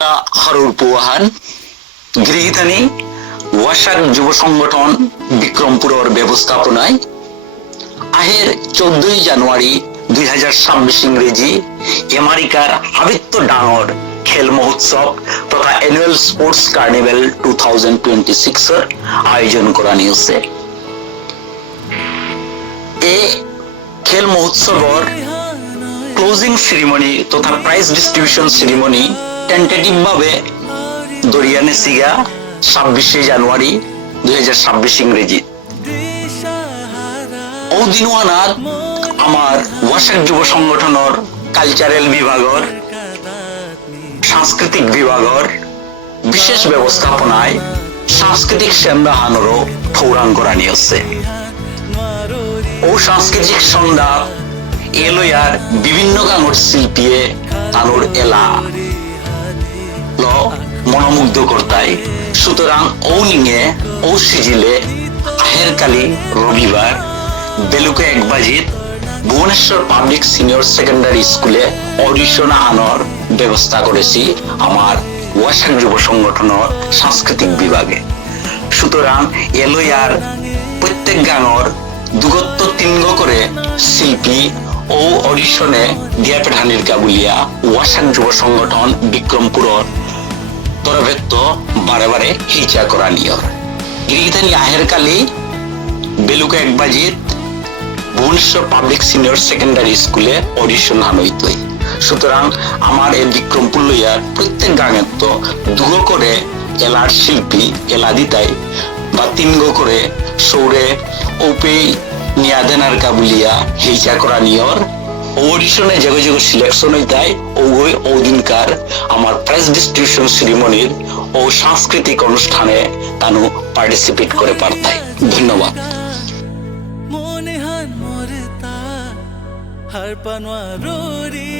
হারুর পুয়াহান গৃহীতানি ওয়াসাক যুব সংগঠন বিক্রমপুরের ব্যবস্থাপনায় আহের 14 জানুয়ারি 2026 ইংরেজি আমেরিকার আবিত্য ডাঙর খেল মহোৎসব তথা অ্যানুয়াল স্পোর্টস কার্নিভেল 2026 এর আয়োজন করা নিয়েছে। এই খেল মহোৎসবের ক্লোজিং সেরিমনি তথা প্রাইজ ডিস্ট্রিবিউশন সেরিমনি টেন্টেটিভ ভাবে দরিয়ানে সিগা 26 জানুয়ারি 2026 ইংরেজি ও দিনওয়ানাত আমার ওয়াসাক যুব সংগঠনের কালচারাল বিভাগের সাংস্কৃতিক বিভাগের বিশেষ ব্যবস্থাপনায় সাংস্কৃতিক সন্ধ্যাহানরও ঠৌরাং করা নিয়েছে। ও সাংস্কৃতিক সন্ধ্যা এলয়ার বিভিন্ন গাঙর শিল্পীয়ে তানোর এলা মনোমুগ্ধ করতাই। সুতরাং ও নিয়ে ও সিজিলে আহের কালি রবিবার বেলুকে 1 বাজিত ভুবনেশ্বর পাবলিক সিনিয়র সেকেন্ডারি স্কুলে অডিশন আনার ব্যবস্থা করেছি আমার ওয়াসাক যুব সংগঠনের সাংস্কৃতিক বিভাগে। সুতরাং এলয়ার প্রত্যেক গাঙর দুগত্ব 3 করে শিল্পী ও অডিশনে দিয়া পেঠানির কাবুলিয়া ওয়াসাক যুব সংগঠন বিক্রমপুরের তরফেত্ত বারে বারে হিচা করা নিয়র গৃহীতানি আহের কালি বেলুকা 1 বাজিত ভুবনেশ্বর পাবলিক সিনিয়র সেকেন্ডারি স্কুলে অডিশন হানইতই। সুতরাং আমার এই বিক্রমপুর লইয়ার প্রত্যেক গাঙের তো 2 করে এলার শিল্পী এলা দিতাই বা 3 করে সৌরে ওপে নিয়াদেনার কাবুলিয়া হিচা করা নিয়র অডিশনে জেগে জেগে সিলেকশন হইতাই ওই ওদিনকার আমার প্রাইজ ডিস্ট্রিবিউশন সেরিমনির ও সাংস্কৃতিক অনুষ্ঠানে তানু পার্টিসিপেট করে পারতাই। ধন্যবাদ। মনে হান মরতা হার পানোয়া রোরি